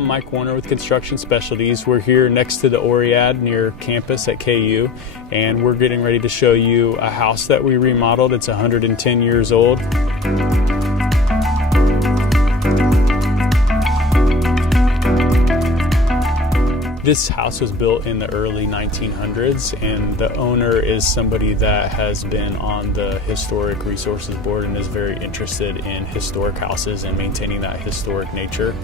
I'm Mike Warner with Construction Specialties. We're here next to the Oread near campus at KU, and we're getting ready to show you a house that we remodeled. It's 110 years old. This house was built in the early 1900s, and the owner is somebody that has been on the Historic Resources Board and is very interested in historic houses and maintaining that historic nature.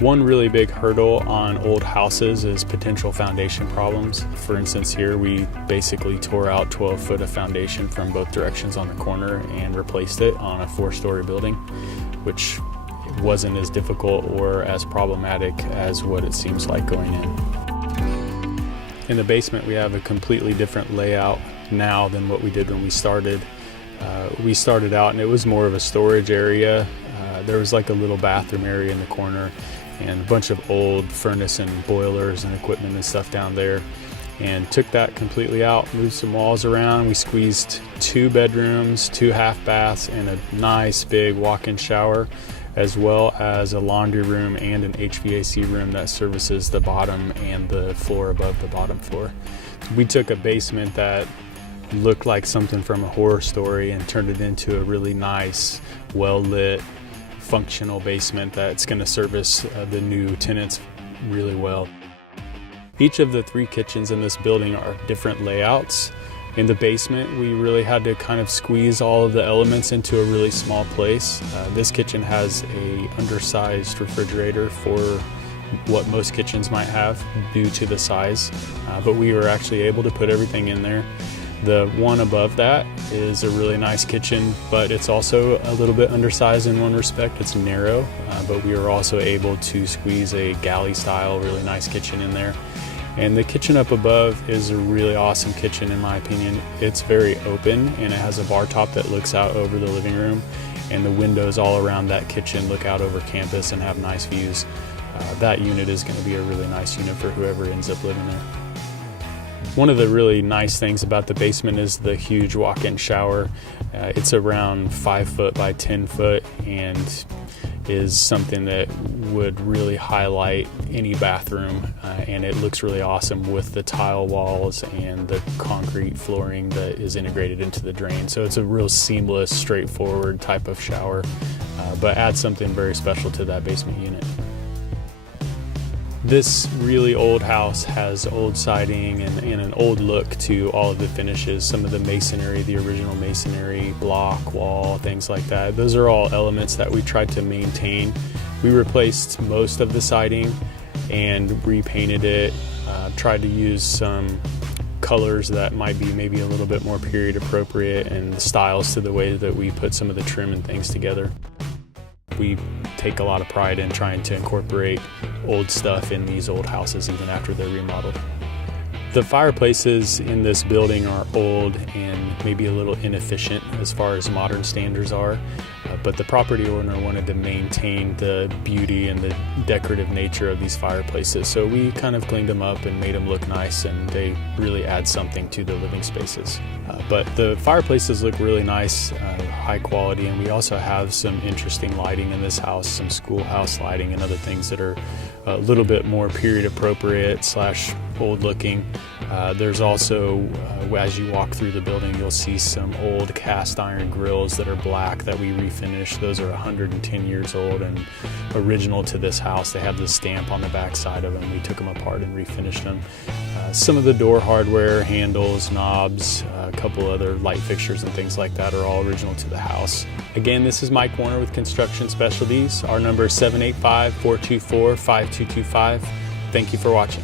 One really big hurdle on old houses is potential foundation problems. For instance, here we basically tore out 12 foot of foundation from both directions on the corner and replaced it on a 4-story building, which wasn't as difficult or as problematic as what it seems like going in. In the basement, we have a completely different layout now than what we did when we started. We started out and it was more of a storage area. There was like a little bathroom area in the corner and a bunch of old furnace and boilers and equipment and stuff down there, and took that completely out, moved some walls around. We squeezed 2 bedrooms, 2 half baths, and a nice big walk-in shower, as well as a laundry room and an HVAC room that services the bottom and the floor above the bottom floor. We took a basement that looked like something from a horror story and turned it into a really nice, well-lit, functional basement that's going to service the new tenants really well. Each of the 3 kitchens in this building are different layouts. In the basement, we really had to kind of squeeze all of the elements into a really small place. This kitchen has a undersized refrigerator for what most kitchens might have due to the size, but we were actually able to put everything in there. The one above that is a really nice kitchen, but it's also a little bit undersized in one respect. It's narrow, but we were also able to squeeze a galley style, really nice kitchen in there. And the kitchen up above is a really awesome kitchen in my opinion. It's very open and it has a bar top that looks out over the living room, and the windows all around that kitchen look out over campus and have nice views. That unit is going to be a really nice unit for whoever ends up living there. One of the really nice things about the basement is the huge walk-in shower. It's around 5 foot by 10 foot and is something that would really highlight any bathroom, and it looks really awesome with the tile walls and the concrete flooring that is integrated into the drain. So it's a real seamless, straightforward type of shower, but adds something very special to that basement unit. This really old house has old siding and an old look to all of the finishes. Some of the masonry, the original masonry, block, wall, things like that. Those are all elements that we tried to maintain. We replaced most of the siding and repainted it, tried to use some colors that might be maybe a little bit more period appropriate and styles to the way that we put some of the trim and things together. We take a lot of pride in trying to incorporate old stuff in these old houses even after they're remodeled. The fireplaces in this building are old and maybe a little inefficient as far as modern standards are, but the property owner wanted to maintain the beauty and the decorative nature of these fireplaces, so we kind of cleaned them up and made them look nice, and they really add something to the living spaces. But the fireplaces look really nice, high quality, and we also have some interesting lighting in this house, some schoolhouse lighting and other things that are a little bit more period appropriate / old looking. There's also, as you walk through the building, you'll see some old cast iron grills that are black that we refinished. Those are 110 years old and original to this house. They have the stamp on the back side of them. We took them apart and refinished them. Some of the door hardware, handles, knobs, a couple other light fixtures and things like that are all original to the house. Again, this is Mike Warner with Construction Specialties. Our number is 785-424-5225. Thank you for watching.